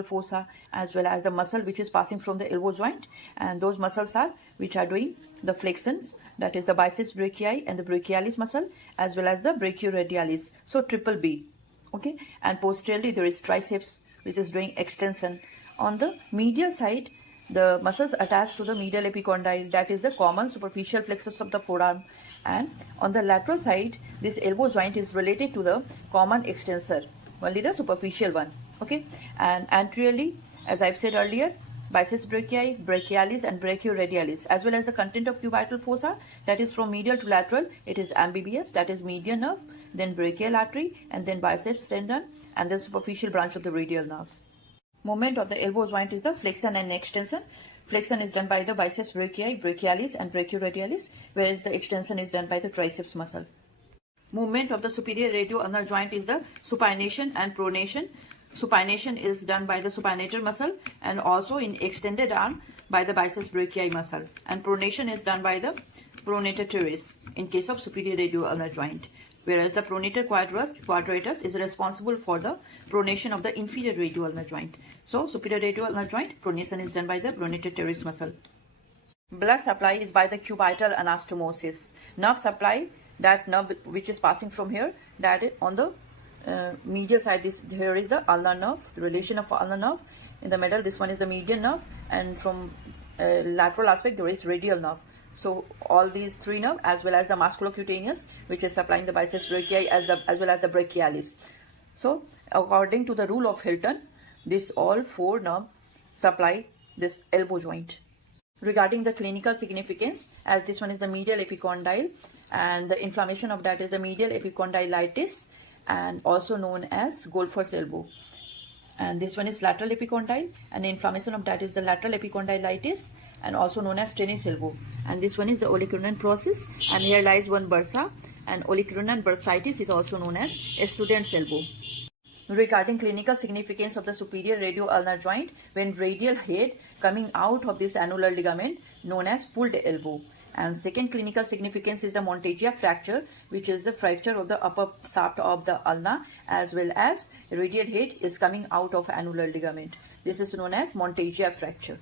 fossa, as well as the muscle which is passing from the elbow joint, and those muscles are which are doing the flexions, that is the biceps brachii and the brachialis muscle, as well as the brachioradialis, so triple B. Okay, and posteriorly there is triceps which is doing extension. On the medial side, the muscles attached to the medial epicondyle, that is the common superficial flexors of the forearm, and on the lateral side this elbow joint is related to the common extensor, only the superficial one. Okay, and anteriorly, as I've said earlier, biceps brachii, brachialis and brachioradialis, as well as the content of cubital fossa, that is from medial to lateral, it is amphibious, that is median nerve, then brachial artery, and then biceps tendon, and then superficial branch of the radial nerve. Movement of the elbow joint is the flexion and extension. Flexion is done by the biceps brachii, brachialis and brachioradialis, whereas the extension is done by the triceps muscle. Movement of the superior radioulnar joint is the supination and pronation. Supination is done by the supinator muscle, and also in extended arm by the biceps brachii muscle, and pronation is done by the pronator teres in case of superior radioulnar joint, whereas the pronator quadratus is responsible for the pronation of the inferior radioulnar joint. So superior radioulnar joint pronation is done by the pronator teres muscle. Blood supply is by the cubital anastomosis. Nerve supply, that nerve which is passing from here, that is on the medial side, here is the ulnar nerve, the relation of ulnar nerve. In the middle, this one is the median nerve, and from lateral aspect there is radial nerve. So all these three nerves, as well as the musculocutaneous, which is supplying the biceps brachii as well as the brachialis. So according to the rule of Hilton, this all four nerves supply this elbow joint. Regarding the clinical significance, as this one is the medial epicondyle, and the inflammation of that is the medial epicondylitis, and also known as golfer's elbow. And this one is lateral epicondyle, and the inflammation of that is the lateral epicondylitis, and also known as tennis elbow. And this one is the olecranon process, and here lies one bursa, and olecranon bursitis is also known as student's elbow. Regarding clinical significance of the superior radioulnar joint, when radial head coming out of this annular ligament known as pulled elbow. And second clinical significance is the Monteggia fracture, which is the fracture of the upper shaft of the ulna, as well as radial head is coming out of annular ligament. This is known as Monteggia fracture.